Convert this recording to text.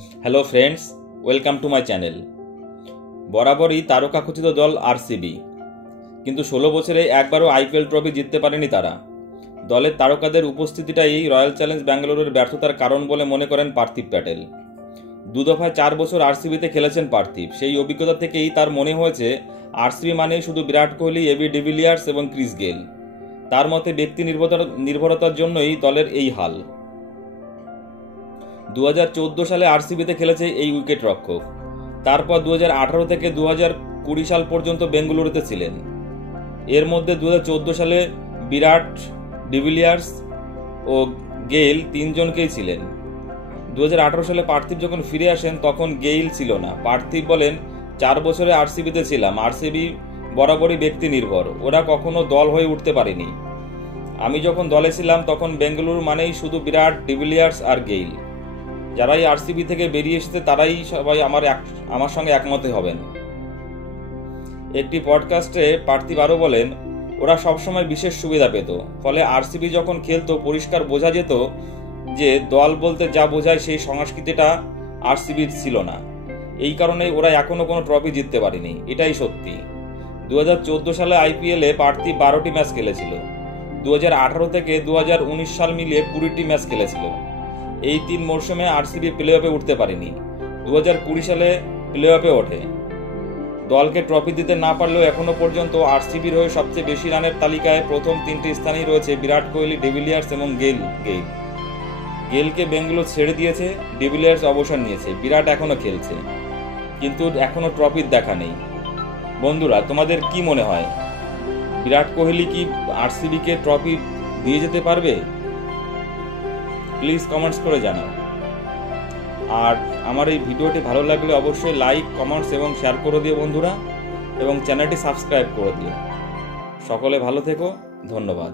Hello friends, welcome to my channel. বরাবরই তারকাখচিত দল RCB, কিন্তু 16 বছরে একবারও আইপিএল ট্রফি জিততে পারেনি তারা। দলের তারকাদের উপস্থিতিটাই রয়্যাল চ্যালেঞ্জ ব্যাঙ্গালোরের ব্যর্থতার কারণ বলে মনে করেন পার্থিব প্যাটেল। দু দফায় 4 বছর আরসিবিতে খেলেছেন পার্থিব। সেই অভিজ্ঞতা থেকেই তার মনে হয়েছে আরসিবি মানেই শুধু বিরাট কোহলি, এবি ডিভিলিয়ার্স এবং ক্রিস গেল। তার মতে ব্যক্তি নির্ভরতার জন্যই দলের এই হাল। 2014 সালে আরসিবিতে খেলেছে এই উইকেট রক্ষক। তারপর 2018 থেকে 2020 সাল পর্যন্ত বেঙ্গালুরুতে ছিলেন। এর মধ্যে 2014 সালে বিরাট, ডিভিলিয়ার্স ও গেইল তিনজনকেই ছিলেন। 2018 সালে পার্থিব যখন ফিরে আসেন তখন গেইল ছিল না। পার্থিব বলেন, 4 বছরে আরসিবিতে ছিলাম। আরসিবি বরাবরই ব্যক্তি নির্ভর, ওরা কখনো দল হয়ে উঠতে পারেনি। আমি যখন দলে ছিলাম তখন বেঙ্গালুরু মানেই শুধু বিরাট, ডিভিলিয়ার্স আর গেইল। যারাই আরসিবি থেকে বেরিয়ে এসেছে তারাই সবাই আমার সঙ্গে একমত হবেন। একটি পডকাস্টে পার্থিব আরও বলেন, ওরা সবসময় বিশেষ সুবিধা পেত, ফলে আরসিবি যখন খেলতো পরিষ্কার বোঝা যেত যে দল বলতে যা বোঝায় সেই সংস্কৃতিটা আরসিবির ছিল না। এই কারণেই ওরা এখনো কোনো ট্রফি জিততে পারেনি, এটাই সত্যি। 2014 সালে আইপিএলে পার্থিব 12টি ম্যাচ খেলেছিল। 2018 থেকে 2019 সাল মিলিয়ে 20টি ম্যাচ খেলেছিল। এই 3 মরশুমে আরসিবি প্লে অফে উঠতে পারেনি। 2020 সালে প্লে অফে ওঠে। দলকে ট্রফি দিতে না পারলেও এখনো পর্যন্ত আরসিবির হয়ে সবচেয়ে বেশি রানের তালিকায় প্রথম 3টি স্থানেই রয়েছে বিরাট কোহলি, ডিভিলিয়ার্স এবং গেইলকে বেঙ্গালুরু ছেড়ে দিয়েছে, ডিভিলিয়ার্স অবসর নিয়েছে, বিরাট এখনো খেলছে, কিন্তু এখনো ট্রফির দেখা নেই। বন্ধুরা, তোমাদের কি মনে হয়, বিরাট কোহলি কি আরসিবিকে ট্রফি দিয়ে যেতে পারবে? প্লিজ কমেন্টস করে জানাও। আর আমার এই ভিডিওটি ভালো লাগলে অবশ্যই লাইক, কমেন্টস এবং শেয়ার করে দিও বন্ধুরা, এবং চ্যানেলটি সাবস্ক্রাইব করে দিও। সকলে ভালো থেকো, ধন্যবাদ।